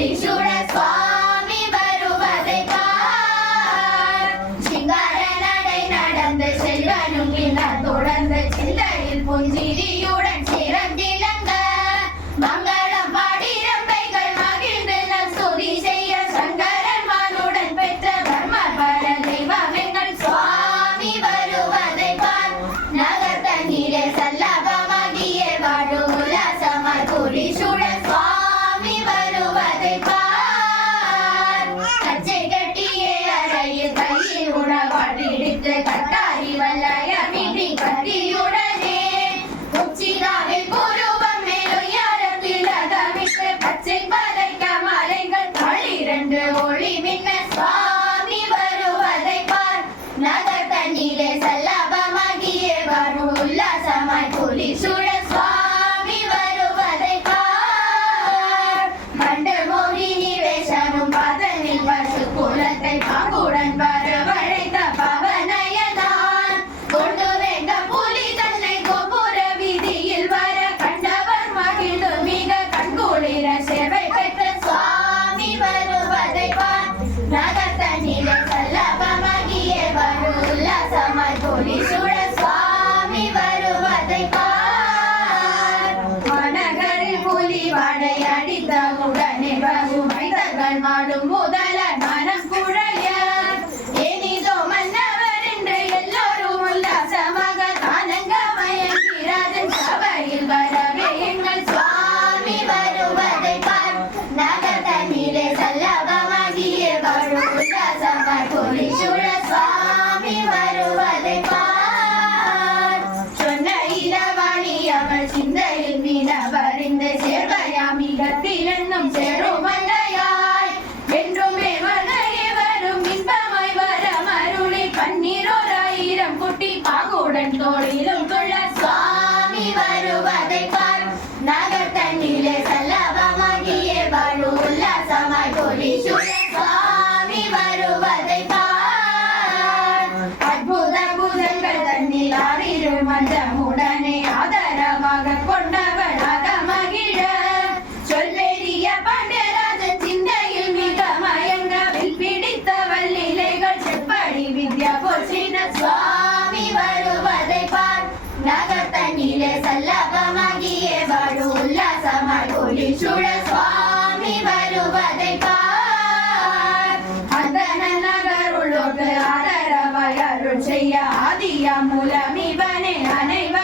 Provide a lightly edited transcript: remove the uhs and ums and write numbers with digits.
புலிசூட சுவாமி வருவதை பார். சிங்கார நடை நடந்த செல்வனும் பின்னர் தொடர்ந்த சிந்தையில் புஞ்சிரியுடன் சிறந்திலங்க மங்களம் பாடி ரம்பைகள் மகிழ்ந்து நல் ஸ்துதி செய்ய சங்கரன் மானுடன் பெற்ற பர்மர் பர தெய்வம் எங்கள் சுவாமி வருவதை பார். நகர் தண்ணீரே சல்லபமாகிய வாழு உல்லாசமாய் புலிசூட சுவாமி வருவதை பார். கச்சை கட்டியே அறையில் கையில் உணவாடித்து கட்டாரி வல்லைய மீட்டி கத்தியுடனே உச்சிதாவில் புருவம் மேலுயரத்தில் அதமிட்டு பச்சை பதைக்க மலைகள் பளிரண்டு ஒளி மின்ன சுவாமி வருவதை பார். நகர் தண்ணீரே சல்லபமாகிய வரும் உல்லாசமாய் புலிசூட சுவாமி வருவதை பார். மண்டு மோகினி வேஷனும் பதனில் பசு குலத்தை பாங்குடன் வரவழைத்த பவனயதான் கொண்டு வேண்ட புலி தன்னை கோபுர வீதியில் வர கண்டவர் மகிழ்ந்து மிக கண்குளிர சேவை பெற்ற சுவாமி வருவதை பார். நகர் தண்ணீரே சல்லபமாகிய வரும் உல்லாசமாய் புலிசூட சுவாமி வருவதை பார். மாநகரில் புலி வாடை அடித்த உடனே பகுமைதர்கள் மாடும் முதல மனம் குழைய ஏனிதோ மன்னவர் என்று எல்லோரும் உல்லாசமாக தானங்க மயங்கிறாதன் சபையில் வரவே எங்கள் சுவாமி வருவதை பார். நகர் தண்ணீரே சல்லபமாகிய வரும் உல்லாசமாய் புலிசூட சுவாமி வருவதை பார். சொன்ன இளவாணி அவள் சிந்தையில் மீனவறிந்த சேர்வயாமிகத்திலென்னும் சேருமங்கையாய் என்றுமே மனையே வரும் இன்பமாய் வர மருளி பன்னீரோராயிரம் குட்டி பாகுடன் தோளிலும் துள்ள சுவாமி வருவதை பார். நகர் தண்ணீரே சல்லபமாகிய வாழு உல்லாசமாய் புலிசூட சுவாமி வருவதை பார். அற்புத பூதங்கள் தன்னில் ஆறிரு மஞ்சமுடனே ஆதரவாக கொண்டவளாக மகிழ சொல்வெறிய பாண்டியராஜன் சிந்தையில் மிக மயங்கவில் பிடித்த வல்லிலைகள் செப்படி வித்யா போற்றின சுவாமி வருவதை பார். நகர் தண்ணீரே சல்லபமாகிய வாழு உல்லாசமாய் புலிசூட சுவாமி வருவதை பார். அந்தன நகருளோடு ஆதரவாய் அருள் செய்ய ஆதியா மூலம் இவனே அனைவர்